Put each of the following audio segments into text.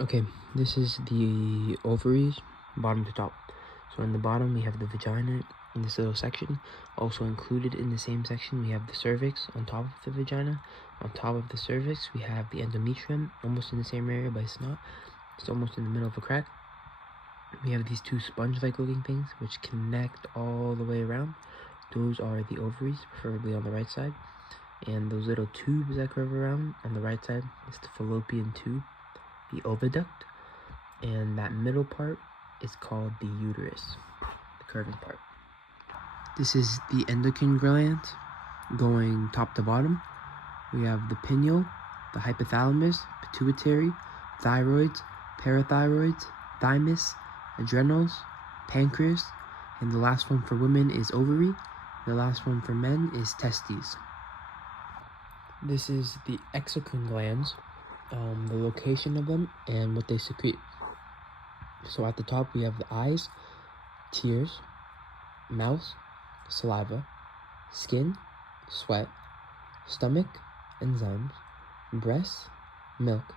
Okay, this is the ovaries, bottom to top. So in the bottom, we have the vagina in this little section. Also included in the same section, we have the cervix on top of the vagina. On top of the cervix, we have the endometrium, almost in the same area, but it's not. It's almost in the middle of a crack. We have these two sponge-like looking things, which connect all the way around. Those are the ovaries, preferably on the right side. And those little tubes that curve around on the right side is the fallopian tube, the oviduct, and that middle part is called the uterus, the curving part. This is the endocrine glands going top to bottom. We have the pineal, the hypothalamus, pituitary, thyroids, parathyroids, thymus, adrenals, pancreas, and the last one for women is ovary. The last one for men is testes. This is the exocrine glands, the location of them and what they secrete. So at the top we have the eyes, tears, mouth, saliva, skin, sweat, stomach, enzymes, breasts, milk,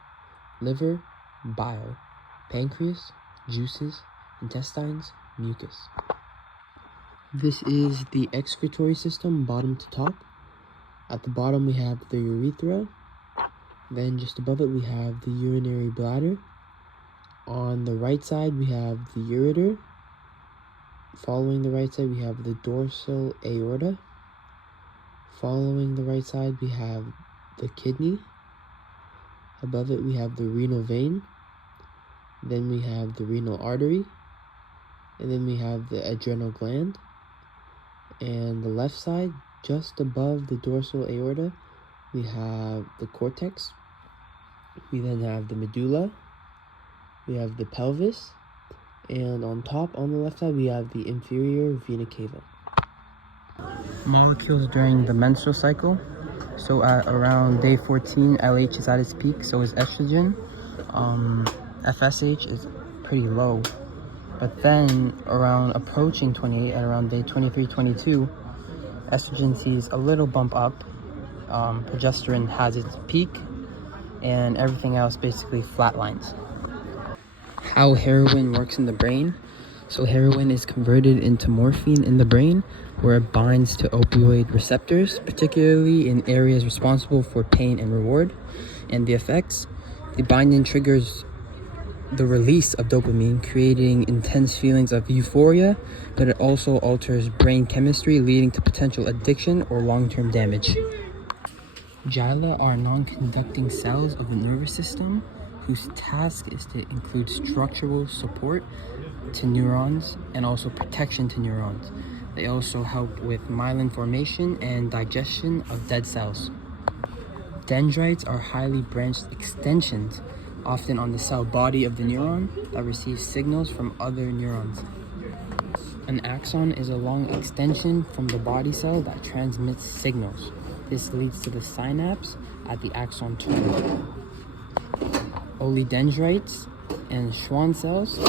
liver, bile, pancreas, juices, intestines, mucus. This is the excretory system, bottom to top. At the bottom we have the urethra. Then just above it we have the urinary bladder. On the right side we have the ureter. Following the right side we have the dorsal aorta. Following the right side we have the kidney. Above it we have the renal vein. Then we have the renal artery. And then we have the adrenal gland. And the left side, just above the dorsal aorta, we have the cortex. We then have the medulla. We have the pelvis. And on top, on the left side, we have the inferior vena cava. Molecules during the menstrual cycle. So at around day 14, LH is at its peak, so is estrogen. FSH is pretty low. But then around approaching 28, at around day 23, 22, estrogen sees a little bump up. Progesterone has its peak, and everything else basically flatlines. How heroin works in the brain. So heroin is converted into morphine in the brain, where it binds to opioid receptors, particularly in areas responsible for pain and reward. And the effects, the binding triggers the release of dopamine, creating intense feelings of euphoria, but it also alters brain chemistry, leading to potential addiction or long-term damage. Glia are non-conducting cells of the nervous system whose task is to include structural support to neurons and also protection to neurons. They also help with myelin formation and digestion of dead cells. Dendrites are highly branched extensions, often on the cell body of the neuron, that receives signals from other neurons. An axon is a long extension from the body cell that transmits signals. This leads to the synapse at the axon terminal. Oligodendrites and Schwann cells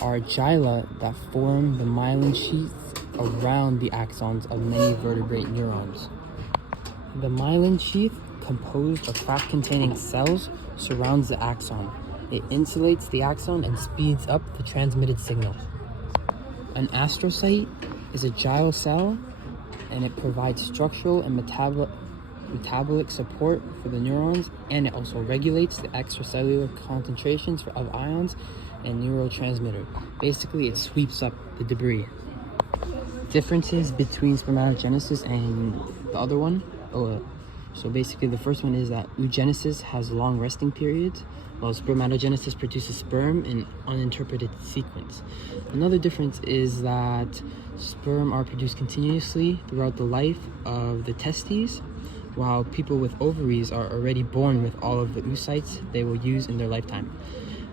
are glia that form the myelin sheaths around the axons of many vertebrate neurons. The myelin sheath, composed of fat-containing cells, surrounds the axon. It insulates the axon and speeds up the transmitted signal. An astrocyte is a glial cell, and it provides structural and metabolic support for the neurons, and it also regulates the extracellular concentrations of ions and neurotransmitter. Basically, it sweeps up the debris. Differences between spermatogenesis and the other one. So basically the first one is that oogenesis has long resting periods, while spermatogenesis produces sperm in uninterpreted sequence. Another difference is that sperm are produced continuously throughout the life of the testes, while people with ovaries are already born with all of the oocytes they will use in their lifetime.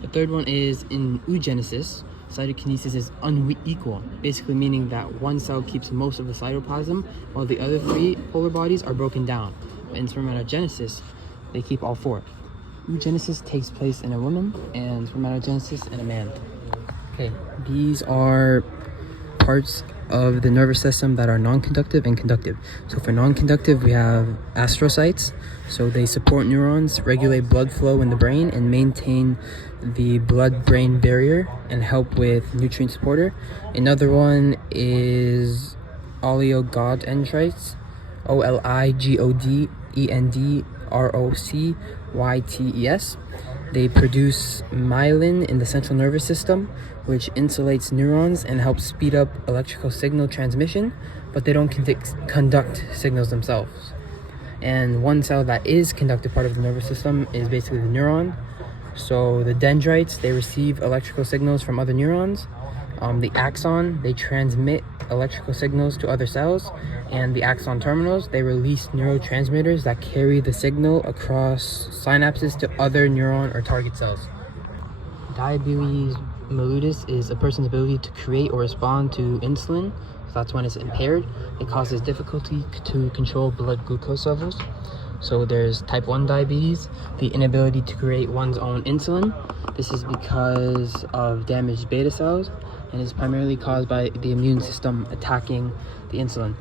The third one is in oogenesis, cytokinesis is unequal, basically meaning that one cell keeps most of the cytoplasm, while the other three polar bodies are broken down. In spermatogenesis, they keep all four. Oogenesis takes place in a woman and spermatogenesis in a man. Okay, these are parts of the nervous system that are non-conductive and conductive. So for non-conductive, we have astrocytes. So they support neurons, regulate blood flow in the brain, and maintain the blood-brain barrier and help with nutrient supporter. Another one is oligodendrites, oligodendrocytes. They produce myelin in the central nervous system, which insulates neurons and helps speed up electrical signal transmission, but they don't conduct signals themselves. And one cell that is conductive part of the nervous system is basically the neuron. So the dendrites, they receive electrical signals from other neurons. The axon, they transmit electrical signals to other cells, and the axon terminals, they release neurotransmitters that carry the signal across synapses to other neuron or target cells. Diabetes mellitus is a person's ability to create or respond to insulin. So that's when it's impaired. It causes difficulty to control blood glucose levels. So there's type 1 diabetes, the inability to create one's own insulin. This is because of damaged beta cells, and is primarily caused by the immune system attacking the insulin.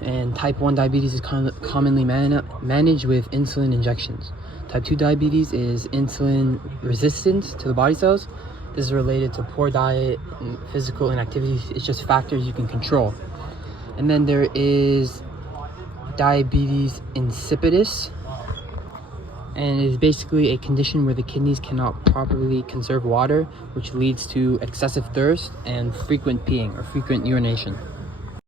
And type 1 diabetes is commonly managed with insulin injections. Type 2 diabetes is insulin resistance to the body cells. This is related to poor diet and physical inactivity. It's just factors you can control. And then there is diabetes insipidus, and it is basically a condition where the kidneys cannot properly conserve water, which leads to excessive thirst and frequent peeing or frequent urination.